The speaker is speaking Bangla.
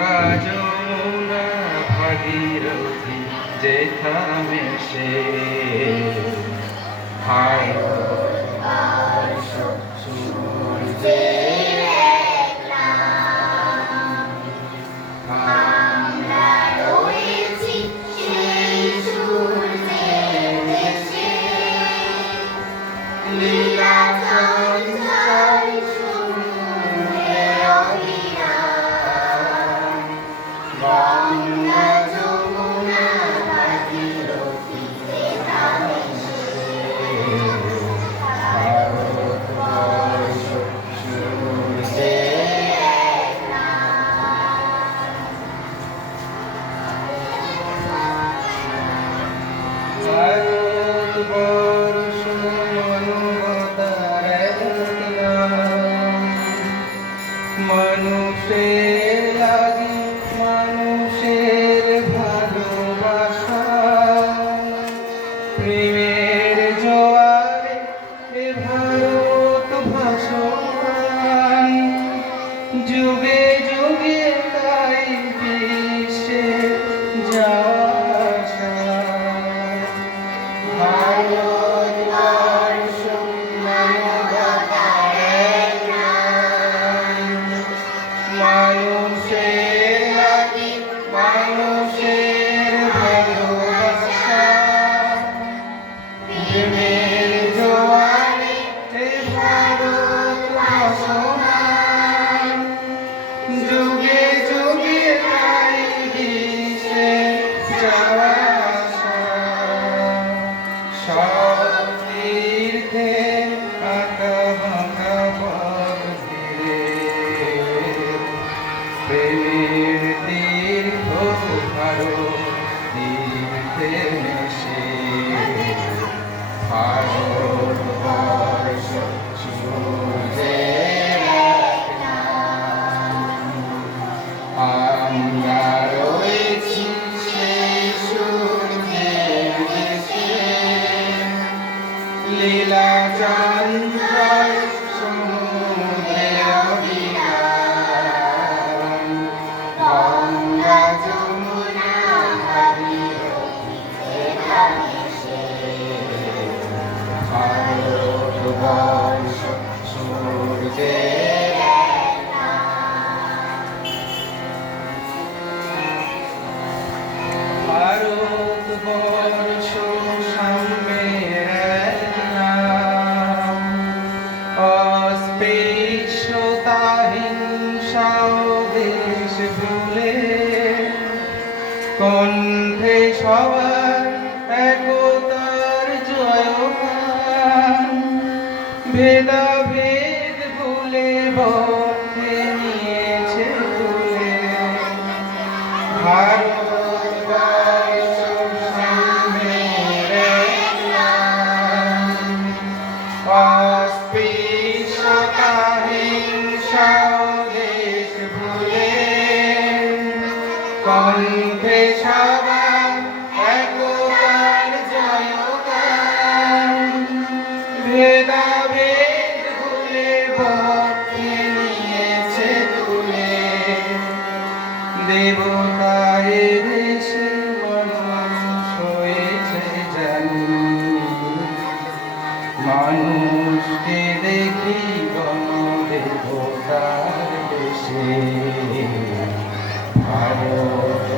গঙ্গা যমুনা ভাগীরথী যেখানে সে ভারতবর্ষ সূর্যের এক নাম। আমরা রয়েছি সেই সূর্যের দেশে, লীলা চঞ্চল সমুদ্রে অবিরাম। গঙ্গা যমুনা ভাগীরথী যেখানে সে ভারতবর্ষ সূর্যের এক নাম। ভারতবর্ষ মানবতার এক নাম। মানুষের লাগি মানুষের ভালোবাসা, প্রেমের জোয়ারে এ ভারত ভাসমান। যুগে যুগে তাই বিশ্বে যাওয়া আসা। ভারতবর্ষ মানবতার এক নাম। মানুষের লাগি মানুষের ভালোবাসা, প্রেমের জোয়ারে এ ভারত ভাসমান। যুগে যুগে তাই বিশ্বে যাওয়া আসা। সব তীর্থে আঁকা বাঁকা পথ ধীরে, প্রেমের তীর্থ ভারত তীর্থে মিশে। ভারতবর্ষ সূর্যের এক নাম। আমরা রয়েছি সেই সূর্যের দেশে, লীলা চঞ্চল সমুদ্রে অবিরাম। গঙ্গা যমুনা ভাগীরথী যেখানে সে ভারতবর্ষ সূর্যের এক নাম। ভারতবর্ষ সাম্যের এক নাম। অস্পৃশ্যতা হিংসা ও দেশ ভুলে, কণ্ঠে সবার একতার জয়গান। ভেদাভেদ ভুলে বক্ষে নিয়েছে তুলে। ভারতবর্ষ সাম্যের এক নাম। অস্পৃশ্যতা হিংসা ও দেশ ভুলে, কণ্ঠে সবার একতার জয়গান। ভেদাভেদ ভুলে বক্ষে নিয়েছে তুলে। দেবতা এ দেশে মানুষ হয়েছে জানি, মানুষকে দেখি গণদেবতার দেশে। ভারতবর্ষ